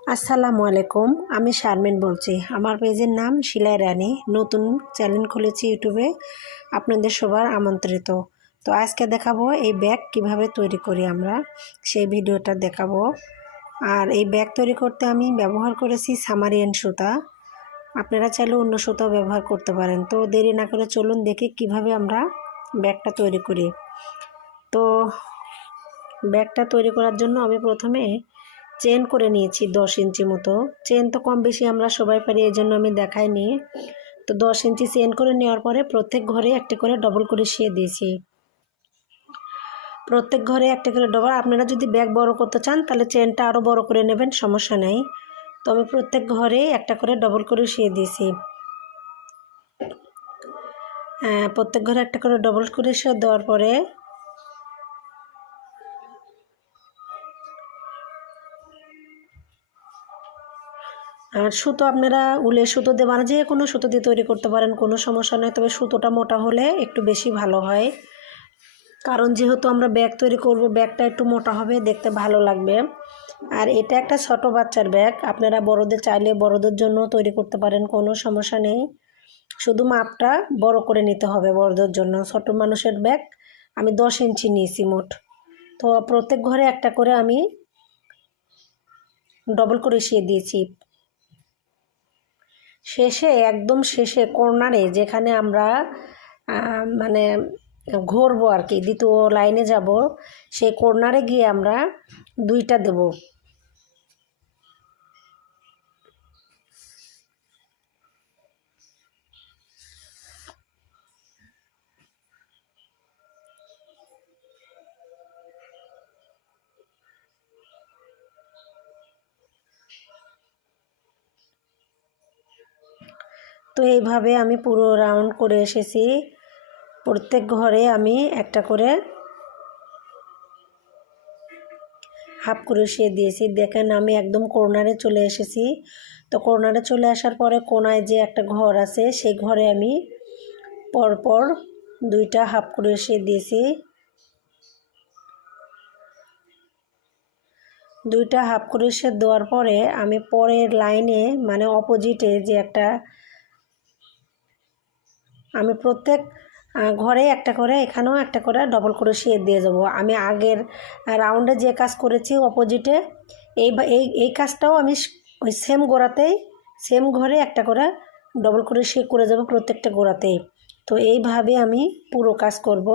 আসসালামু আলাইকুম। আমি শারমিন বলছি। আমার পেজের নাম শিলাই রানী। নতুন চ্যানেল খুলেছি ইউটিউবে। আপনাদের সবার আমন্ত্রিত। তো আজকে দেখাবো এই ব্যাগ কিভাবে তৈরি করি আমরা, সেই ভিডিওটা দেখাবো। আর এই ব্যাগ তৈরি করতে আমি ব্যবহার করেছি সামারিয়ান সুতা। আপনারা চাইলে অন্য সুতাও ব্যবহার করতে পারেন। তো দেরি না করে চলুন দেখি কিভাবে আমরা ব্যাগটা তৈরি করি। তো ব্যাগটা তৈরি করার জন্য আমি প্রথমে চেন করে নিয়েছি 10 ইঞ্চি মতো। চেন তো কম বেশি আমরা সবাই পারি, এই জন্য আমি দেখাইনি। তো 10 ইঞ্চি চেন করে নেওয়ার পরে প্রত্যেক ঘরে একটা করে ডবল ক্রোশিয়া দিয়েছি। প্রত্যেক ঘরে একটা করে ডবল। আপনারা যদি ব্যাগ বড় করতে চান তাহলে চেনটা আরও বড় করে নেবেন, সমস্যা নেই। তো আমি প্রত্যেক ঘরে একটা করে ডবল ক্রোশিয়া দিয়েছি। প্রত্যেক ঘরে একটা করে ডবল ক্রোশিয়া দেওয়ার পরে আর সুতো আপনারা উলের সুতো দিয়ে যে কোনো সুতো দিয়ে তৈরি করতে পারেন, কোনো সমস্যা নয়। তবে সুতোটা মোটা হলে একটু বেশি ভালো হয়, কারণ যেহেতু আমরা ব্যাগ তৈরি করব, ব্যাগটা একটু মোটা হবে, দেখতে ভালো লাগবে। আর এটা একটা ছোট বাচ্চার ব্যাগ। আপনারা বড়দের চাইলে বড়দের জন্য তৈরি করতে পারেন, কোনো সমস্যা নেই। শুধু মাপটা বড় করে নিতে হবে বড়দের জন্য। ছোট মানুষের ব্যাগ আমি 10 ইঞ্চি নিয়েছি মোট। তো প্রত্যেক ঘরে একটা করে আমি ডবল ক্রোশিয়া দিয়েছি। শেষে একদম শেষে কর্নারে যেখানে আমরা মানে ঘুরবো আর কি, দ্বিতীয় লাইনে যাব, সেই কর্নারে গিয়ে আমরা 2টা দেব। তো এইভাবে আমি পুরো রাউন্ড করে এসেছি। প্রত্যেক ঘরে আমি একটা করে হাফ ক্রোশিয়া দিয়েছি। দেখেন আমি একদম কর্নারে চলে এসেছি। তো কর্নারে চলে আসার পরে কোনায় যে একটা ঘর আছে, সেই ঘরে আমি পরপর 2টা হাফ ক্রোশিয়া দিয়েছি। 2টা হাফ ক্রোশিয়া দেওয়ার পরে আমি পরের লাইনে মানে অপোজিটে যে একটা, আমি প্রত্যেক ঘরে একটা করে, এখানেও একটা করে ডবল ক্রোশিয়া দিয়ে যাব। আমি আগের রাউন্ডে যে কাজ করেছি অপোজিটে, এই এই কাজটাও আমি ওই সেম গোড়াতেই, সেম ঘরে একটা করে ডবল ক্রোশিয়া করে যাব প্রত্যেকটা গোড়াতেই। তো এইভাবে আমি পুরো কাজ করব।